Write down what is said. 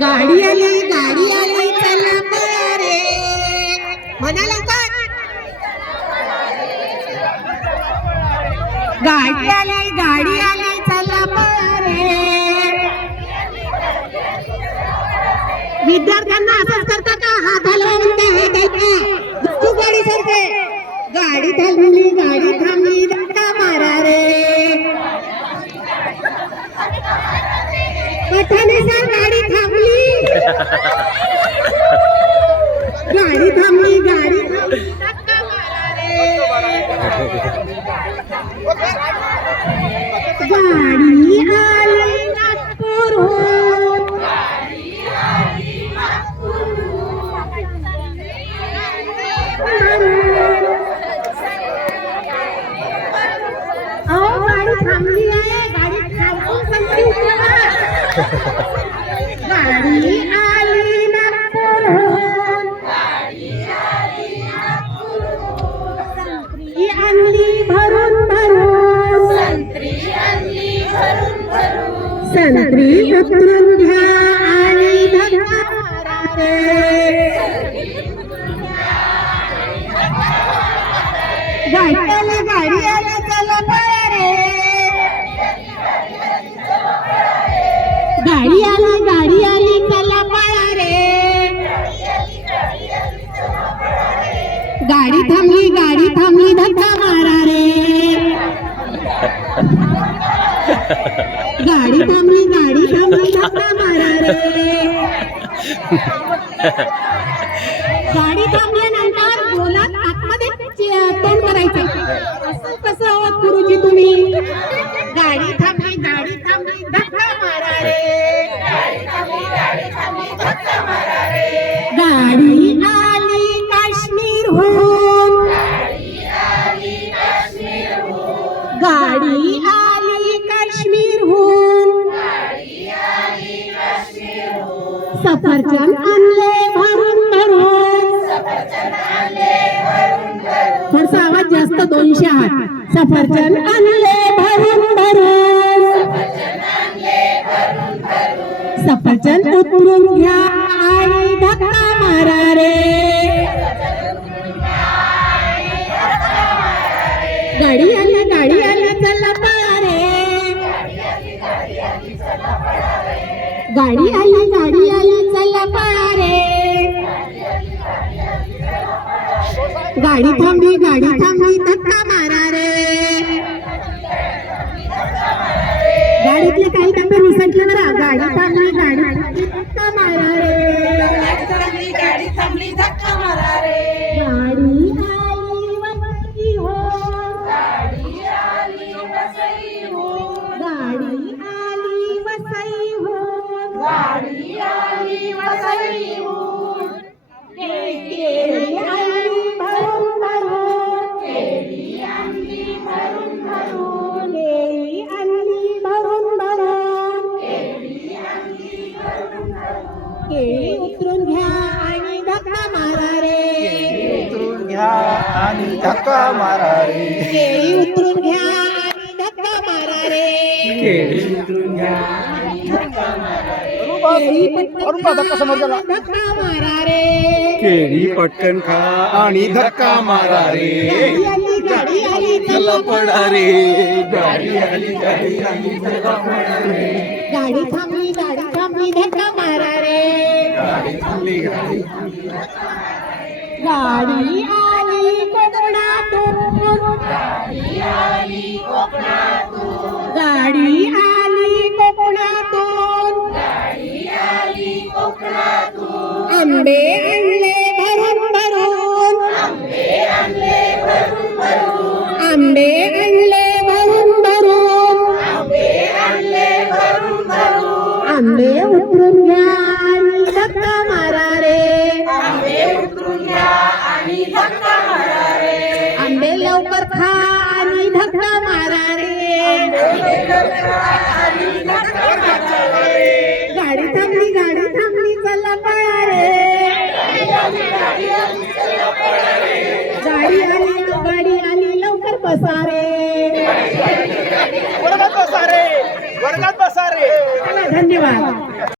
गाडी आली चला रे म्हणा लवकर. गाडी आली चला रे. विद्यार्थ्यांना असंच करता का? हात हलवा म्हणता, हात हलवा. तू गाडी सरके. गाडी थांबली धक्का मारा रे. पठाने सर गाडी थांबली. गाडी थांबली धक्का मारा रे. गाडी आली नागपूरहून. गाडी थांबली आहे. गाडी थांबून संत्री उतरवा. गाडी आली नागपूरहून. संत्री आणली भरून भरून. संत्री उतरून घ्या आणि धक्का मारा रे. गाडी आली चला पळा रे. गाडी आली चला पळा रे. गाडी थांबली धक्का मारा रे. गाडी थांबली धक्का मारा रे. गाडी थांबल्यानंतर बोलात आतमध्ये तोंड करायचं. असं कसं आहोत गुरुजी तुम्ही? गाडी थांबली धक्का मारा रे. गाडी आली काश्मीरहून. गाडी आली काश्मीरहून. सफरचंद आणले भरून भरून. थोडासा आवाज जास्त 200 आहात. सफरचंद आणले भरून भरून. सफरचंद उतरून घ्या आणि धक्का मारा रे. गाडी आली चला पळा रे. गाडी आली चला पळा रे. गाडी थांबली धक्का मारा रे. गाडीतले काही टप्पे विसरले बरं. गाडी थांबली धक्का मारा रे. गाडी थांबली धक्का मारा रे. गाडी आली वसई हो. गाडी आली वसई हो. गाडी आली वसई हो. गाडी आली वसई हो. केळी आणली भरून भरून. केळी आणली भरून भरून. केळी आणली भरून भरून. केळी उतरून घ्या आणि धक्का मारा रे. उतरून घ्या आणि धक्का मारा रे. केळी उतरून घ्या आणि धक्का मारा रे. केळी उतरून घ्या आणि धक्का मारा रे. केळी पटकन धक्का मारा रे. केळी पटकन खा आणि धक्का मारा रे. गाडी आली चला पळा रे. गाडी आली चला पळा रे. गाडी थांबली धक्का मारा रे. गाडी थांबली गाडी आली कोकणातून. गाडी आली कोकणातून. गाडी आली कोकणातून. गाडी आली कोकणातून. आंबे आणले भरून भरून. आंबे आणले भरून भरून. आंबे आणले भरून भरून. आंबे आणले भरून भरून. आंबे उतरून घ्या आणि धक्का मारा रे. आंबे उतरून घ्या आणि धक्का मारा रे. आंबे लवकर खा आणि धक्का मारा रे. आणि धक्का मारा रे. गाडी थांबली चला पळा रे. गाडी आली चला पळा बसा रे. वर्गात बसा रे, वर्गात बसा रे. चला, धन्यवाद.